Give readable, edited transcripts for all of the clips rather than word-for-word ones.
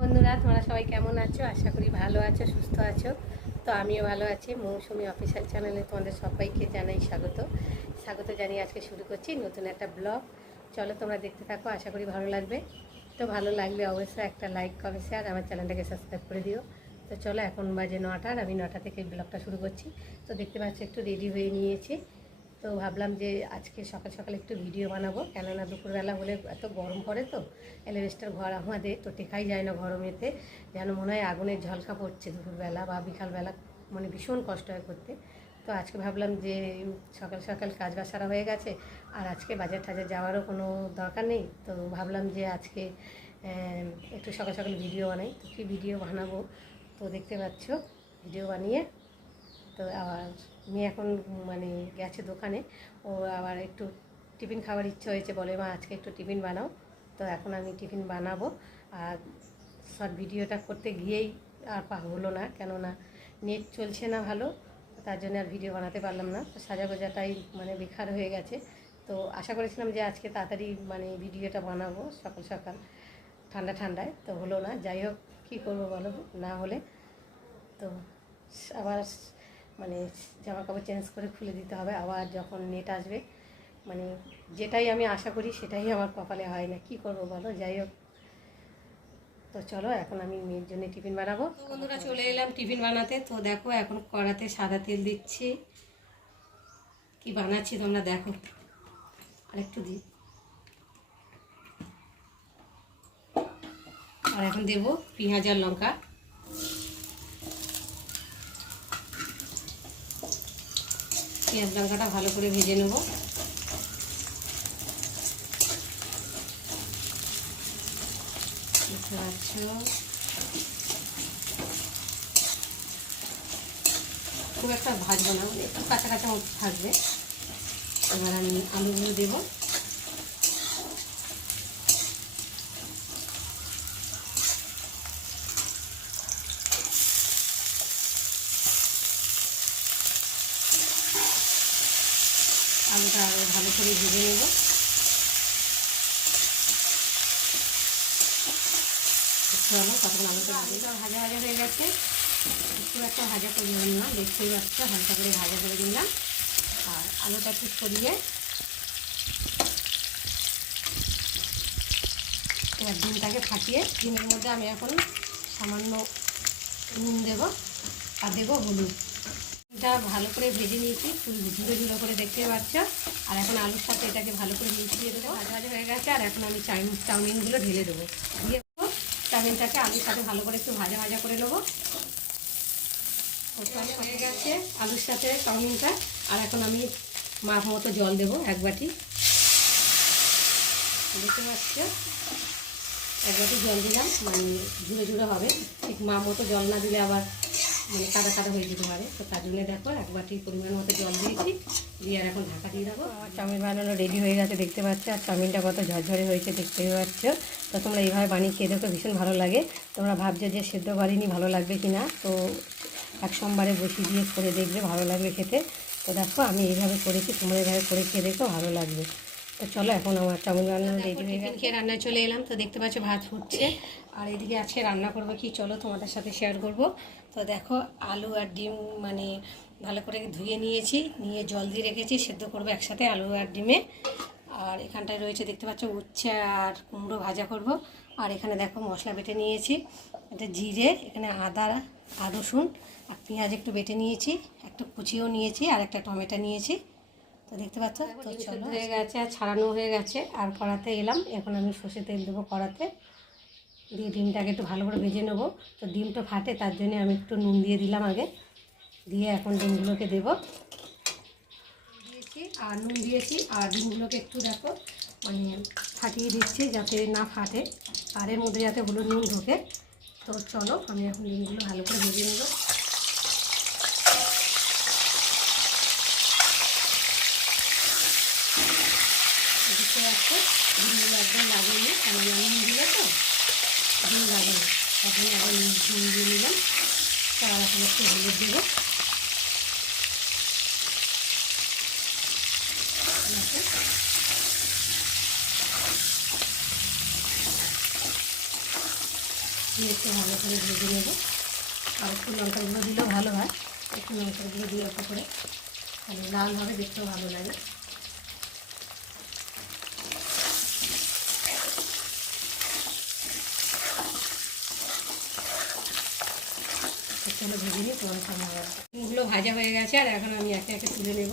বন্ধুরা, তোমরা সবাই কেমন আছো? আশা করি ভালো আছো, সুস্থ আছো। তো আমিও ভালো আছি। মৌসুমি অফিসিয়াল চ্যানেলে তোমাদের সবাইকে জানাই স্বাগত জানিয়ে আজকে শুরু করছি নতুন একটা ব্লগ। চলো তোমরা দেখতে থাকো, আশা করি ভালো লাগবে। তো ভালো লাগলে অবশ্যই একটা লাইক, কমেন্ট, শেয়ার, আমার চ্যানেলটাকে সাবস্ক্রাইব করে দিও। তো চলো, এখন বাজে 9টা, আমি 9টা থেকে ব্লগটা শুরু করছি। তো দেখতে পাচ্ছি একটু রেডি হয়ে নিয়েছি। তো ভাবলাম যে আজকে সকাল সকাল একটু ভিডিও বানাবো, কেননা দুপুরবেলা হলে এত গরম পড়ে, তো এলিভেস্টার ঘর আমাদের, তো টেকাই যায় না গরমেতে। যেন মনে হয় আগুনের ঝলকা পড়ছে দুপুরবেলা বা বিকালবেলা, মানে ভীষণ কষ্ট হয় করতে। তো আজকে ভাবলাম যে সকাল সকাল কাজ বাজ সারা হয়ে গেছে, আর আজকে বাজার টাজার যাওয়ারও কোনো দরকার নেই। তো ভাবলাম যে আজকে একটু সকাল সকাল ভিডিও বানাই। তো কী ভিডিও বানাবো, তো দেখতে পাচ্ছ ভিডিও বানিয়ে। তো আবার মেয়ে এখন মানে গেছে দোকানে, ও আবার একটু টিফিন খাওয়ার ইচ্ছে হয়েছে, বলে মা আজকে একটু টিফিন বানাও। তো এখন আমি টিফিন বানাবো। আর শর্ট ভিডিওটা করতে গিয়েই আর হলো না, কেননা নেট চলছে না ভালো, তার জন্য আর ভিডিও বানাতে পারলাম না। তো সাজাগোজাটাই মানে বেকার হয়ে গেছে। তো আশা করেছিলাম যে আজকে তাড়াতাড়ি মানে ভিডিওটা বানাবো সকাল সকাল ঠান্ডায়, তো হলো না। যাই হোক, কী করবো বলো, না হলে তো আবার মানে জামা কাপড় চেঞ্জ করে খুলে দিতে হবে আবার যখন নেট আসবে। মানে যেটাই আমি আশা করি সেটাই আমার কপালে হয় না, কি করব বলো। যাই হোক, তো চলো এখন আমি মেয়ের জন্য টিফিন বানাবো। তো বন্ধুরা, চলে এলাম টিফিন বানাতে। তো দেখো এখন কড়াতে সাদা তেল দিচ্ছি, কি বানাচ্ছি তোমরা দেখো। আর একটু দিই, আর এখন দেবো পেঁয়াজ আর লঙ্কা। পেঁয়াজ লঙ্কাটা ভালো করে ভেজে নেব। দেখতে পাচ্ছ, খুব একটা ভাজবো না, একটু কাঁচা কাঁচা মতো থাকবে। এবার আমি আলুগুলো দেবো। আলুটা আরও ভালো করে ভেজে নেব। চলো তখন আলুটা ভাজা হয়ে গেছে। খুব একটা ভাজা করলাম না, দেখতেই পাচ্ছ, হালকা করে ভাজা করে দিলাম। আর আলুটা একটু সরিয়ে এবার ডিমটাকে ফাটিয়ে, ডিমের মধ্যে আমি এখন সামান্য নুন দেবো আর দেবো হলুদ। এটা ভালো করে ভেজে নিয়েছি, ঝুড়ো ঝুড়ো করে, দেখতে পাচ্ছ। আর এখন আলুর সাথে এটাকে ভালো করে মিশিয়ে দেবো। ভাজা হয়ে গেছে। আর এখন আমি চাউমিনগুলো ঢেলে দেবো। দিয়ে চাউমিনটাকে আলুর সাথে ভালো করে একটু ভাজা করে নেবো। হয়ে গেছে আলুর সাথে চাউমিনটা। আর এখন আমি মাপ মতো জল দেবো, 1 বাটি। দেখতে পাচ্ছ, 1 বাটি জল দিলাম, মানে ঝুড়ো ঝুড়ো হবে। ঠিক মাপ মতো জল না দিলে আবার মানে কাদা কাদা হয়ে যেতে পারে। তো তার জন্য দেখো 1 বাটি পরিমাণ মতো জল দিয়েছি, দিয়ে আর এখন ঢাকা দিয়ে দেবো। আমার চাউমিন বানানো রেডি হয়ে গেছে, দেখতে পাচ্ছ। আর চাউমিনটা কত ঝরঝরে হয়েছে, দেখতে পাচ্ছ। তো তোমরা এইভাবে বানিয়ে খেয়ে দেখো, ভীষণ ভালো লাগে। তোমরা ভাবছো যে সেদ্ধ করিনি, ভালো লাগবে কি না, তো এক সোমবারে বসিয়ে দিয়ে করে দেখবে, ভালো লাগবে খেতে। তো দেখো আমি এইভাবে করেছি, তোমরা এইভাবে করে খেয়ে দেখো, ভালো লাগবে। তো চলো এখন আমার চাউমিন বানানো রেডি হয়ে গেছে। খেয়ে রান্নায় চলে এলাম। তো দেখতে পাচ্ছ ভাত ফুটছে, আর এদিকে আজকে রান্না করবো কি, চলো তোমাদের সাথে শেয়ার করব। তো দেখো আলু আর ডিম মানে ভালো করে ধুয়ে নিয়েছি, নিয়ে জল দিয়ে রেখেছি, সেদ্ধ করবো একসাথে আলু আর ডিমে। আর এখানটায় রয়েছে দেখতে পাচ্ছ উচ্ছে আর কুমড়ো ভাজা করব। আর এখানে দেখো মশলা বেটে নিয়েছি, এটা জিরে, এখানে আদা আর রসুন আর পেঁয়াজ একটু বেটে নিয়েছি, একটা কুচিও নিয়েছি, আর একটা টমেটো নিয়েছি। তো দেখতে পাচ্ছ। তো চলো, হয়ে গেছে আর ছাড়ানো হয়ে গেছে। আর কড়াতে এলাম, এখন আমি সর্ষে তেল দেবো কড়াতে, দিয়ে ডিমটাকে একটু ভালো করে ভেজে নেবো। তো ডিমটা ফাটে, তার জন্য আমি একটু নুন দিয়ে দিলাম আগে, দিয়ে এখন ডিমগুলোকে দেবো। দিয়েছি আর নুন দিয়েছি, আর ডিমগুলোকে একটু দেখো মানে ফাটিয়ে দিচ্ছি যাতে না ফাটে, আর এর মধ্যে যাতে হলুদ নুন ঢোকে। তো চলো আমি এখন ডিমগুলো ভালো করে ভেজে নেবো। দেখতে পাচ্ছ ডিমগুলো একদম লাগিয়ে, কারণ নুন দিলে তো ডিম লাগে না, তখন আবার নুন দিয়ে নিলাম। তার এখন একটু হলুদ দেবো। দিয়ে একটু ভালো করে ভেজে নেব। আর একটু লঙ্কা গুঁড়ো দিলেও ভালো হয়, একটু লঙ্কা গুঁড়ো দিয়ে অল্প করে, তাহলে লাল হবে, দেখতেও ভালো লাগে। চলো ভেজে নিই, তোমার সামনে এগুলো ভাজা হয়ে গেছে। আর এখন আমি একে একে তুলে নেব।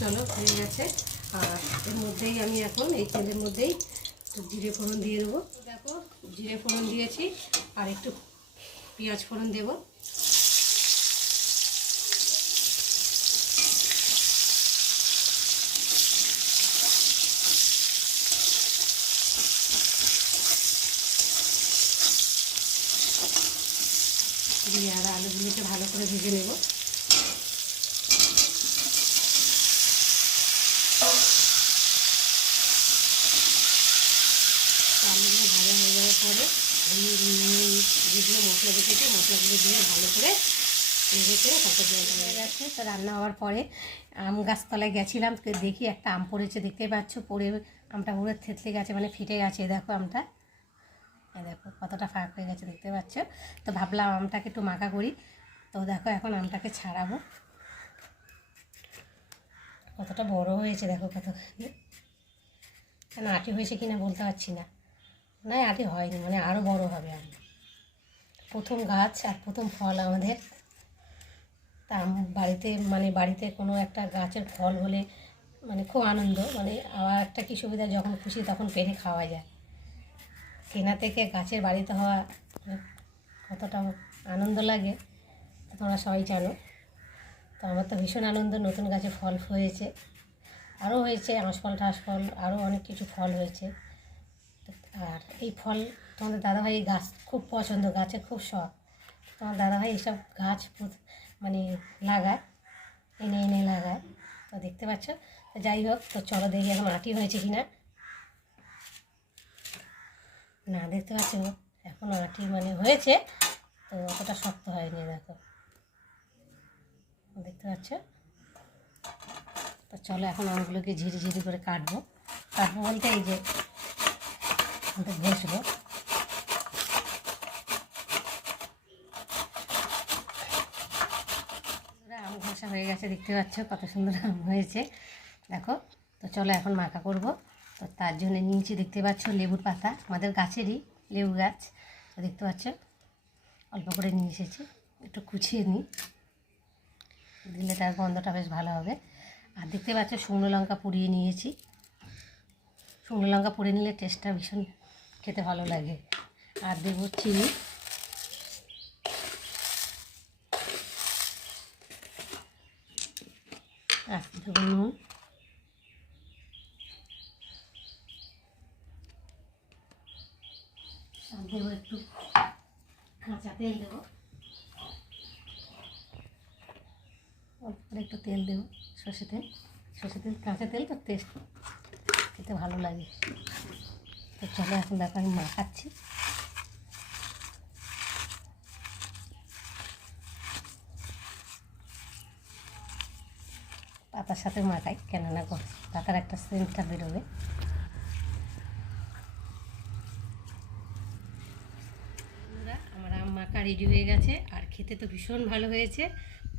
চলো হয়ে গেছে। আর এর মধ্যেই আমি এখন এই তেলের মধ্যেই একটু জিরে ফোড়ন দিয়ে দেবো। দেখো জিরে ফোড়ন দিয়েছি, আর একটু পেঁয়াজ ফোড়ন দেবো। দিয়ে আর আলুগুলোকে ভালো করে ভেজে নেব। আলুগুলো ভাজা হয়ে যাওয়ার পরে যেগুলো মশলা রেখেছি মশলাগুলো দিয়ে ভালো করে ভেজে তারপর জল হয়ে গেছে। তো রান্না হওয়ার পরে আম গাছতলায় গেছিলাম, দেখি একটা আম পড়েছে, দেখতেই পাচ্ছ, পড়ে আমটা পুরো থেতলে গেছে, মানে ফেটে গেছে। দেখো আমটা, দেখো কতটা ফাঁক হয়ে গেছে, দেখতে পাচ্ছ। তো ভাবলাম আমটাকে একটু মাখা করি। তো দেখো এখন আমটাকে ছাড়াবো। কতটা বড় হয়েছে দেখো, কত কেন আটি হয়েছে কিনা বলতে পারছি না, না আটি হয়নি, মানে আরও বড় হবে আম। প্রথম গাছ আর প্রথম ফল আমাদের। তা বাড়িতে মানে বাড়িতে কোনো একটা গাছের ফল হলে মানে খুব আনন্দ, মানে আবার একটা কী সুবিধা, যখন খুশি তখন পেরে খাওয়া যায়। কেনা থেকে গাছের বাড়িতে হওয়া কতটা আনন্দ লাগে তোমরা সবাই জানো। তো আমার তো ভীষণ আনন্দ, নতুন গাছে ফল হয়েছে, আরও হয়েছে আঁশফল টাশফল, আরও অনেক কিছু ফল হয়েছে। আর এই ফল তোমাদের দাদাভাই এই গাছ খুব পছন্দ, গাছে খুব শখ। তোমার দাদাভাই এইসব গাছ মানে লাগায়, এনে এনে লাগায়। তো দেখতে পাচ্ছ। তো যাই হোক, তো চলো দেখি এখন আটি হয়েছে কিনা। না দেখতে পাচ্ছ এখনও আটি মানে হয়েছে, তো অতটা শক্ত হয়নি, দেখো দেখতে পাচ্ছ। তো চলো এখন আমগুলোকে ঝিরি ঝিরি করে কাটবো। কাটবো বলতে এই যে ঘষবো। আম ঘষা হয়ে গেছে, দেখতে পাচ্ছ কত সুন্দর আম হয়েছে, দেখো। তো চলো এখন মাখা করব। তো তার জন্য নিয়েছি, দেখতে পাচ্ছ, লেবুর পাতা, আমাদের গাছেরই লেবু গাছ। তো দেখতে পাচ্ছ অল্প করে নিয়ে এসেছি, একটু কুচিয়ে নিই, দিলে তার গন্ধটা বেশ ভালো হবে। আর দেখতে পাচ্ছ শুকনো লঙ্কা পুড়িয়ে নিয়েছি। শুকনো লঙ্কা পুড়িয়ে নিলে টেস্টটা ভীষণ খেতে ভালো লাগে। আর দেবো চিনি, আর দেবো নুন, আর দেবো একটু কাঁচা তেল, দেবো অল্প করে একটু তেল দেবো, সর্ষে তেল। সর্ষে তেল কাঁচা তেল তো টেস্ট খেতে ভালো লাগে। তো চলো এখন দেখো আমি মাখাচ্ছি। পাতার সাথে মাখাই, কেননা পাতার একটা সেন্টটা বেরোবে। আমার আম মাখা রেডি হয়ে গেছে, আর খেতে তো ভীষণ ভালো হয়েছে।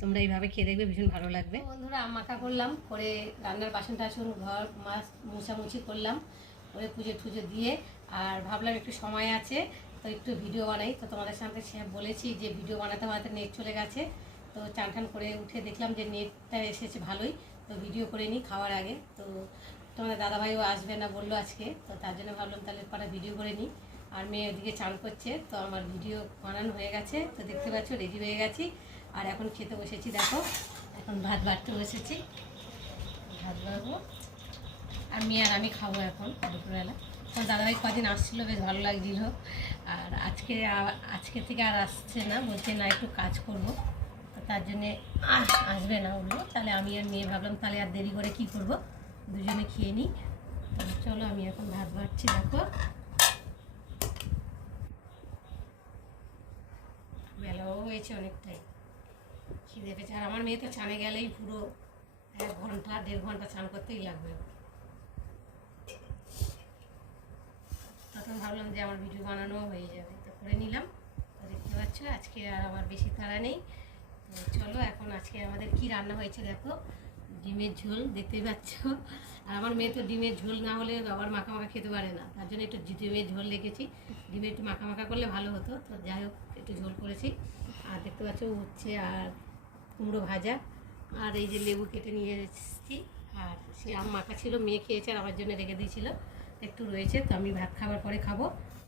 তোমরা এইভাবে খেয়ে দেখবে, ভীষণ ভালো লাগবে। বন্ধুরা আম মাখা করলাম, করে রান্নার বাসন টাসন ঘর মাছ মোছামুছি করলাম, করে পুজো টুজো দিয়ে, আর ভাবলাম একটু সময় আছে তো একটু ভিডিও বানাই। তো তোমাদের সাথে বলেছি যে ভিডিও বানাতে বানাতে নেট চলে গেছে। তো চান টান করে উঠে দেখলাম যে নেটটা এসেছে ভালোই, তো ভিডিও করে নিই খাওয়ার আগে। তো তোমাদের দাদাভাইও আসবে না বললো আজকে, তো তার জন্য ভাবলাম তাহলে কটা ভিডিও করে নিই। আর মেয়ে ওদিকে চান করছে, তো আমার ভিডিও বানানো হয়ে গেছে। তো দেখতে পাচ্ছ রেডি হয়ে গেছি, আর এখন খেতে বসেছি। দেখো এখন ভাত বাড়তে বসেছি, ভাত বাড়বো, আর মেয়ে আর আমি খাবো এখন দুপুরবেলা। তোমার দাদাভাই কদিন আসছিলো, বেশ ভালো লাগছিল। আর আজকে থেকে আর আসছে না, বলছে না একটু কাজ করব, তো তার জন্যে আসবে না বললো। তাহলে আমি আর মেয়ে ভাবলাম তাহলে আর দেরি করে কি করব, দুজনে খেয়ে নিই। তাহলে চলো আমি এখন ভাত বাড়ছি। দেখো বেলাও হয়েছে অনেকটাই, খিদে পেয়েছে। আর আমার মেয়ে তো চানে গেলেই পুরো 1 ঘন্টা 1.5 ঘন্টা স্নান করতেই লাগবে। তখন ভাবলাম যে আমার ভিডিও বানানো হয়ে যাবে, তো করে নিলাম। তো দেখতে পাচ্ছ আজকে আর আমার বেশি তাড়া নেই। তো চলো এখন আজকে আমাদের কি রান্না হয়েছে দেখো। ডিমের ঝোল দেখতেই পাচ্ছ। আর আমার মেয়ে তো ডিমের ঝোল না হলে আবার মাখা মাখা খেতে পারে না, তার জন্য একটু ডিমের ঝোল রেখেছি। ডিমে একটু মাখা মাখা করলে ভালো হতো, তো যাই হোক একটু ঝোল করেছি। আর দেখতে পাচ্ছ উচ্ছে আর কুমড়ো ভাজা, আর এই যে লেবু কেটে নিয়ে এসেছি। আর সে আম মাখা ছিল, মেয়ে খেয়েছে আর আমার জন্য রেখে দিয়েছিল, একটু রয়েছে, তো আমি ভাত খাবার পরে খাবো।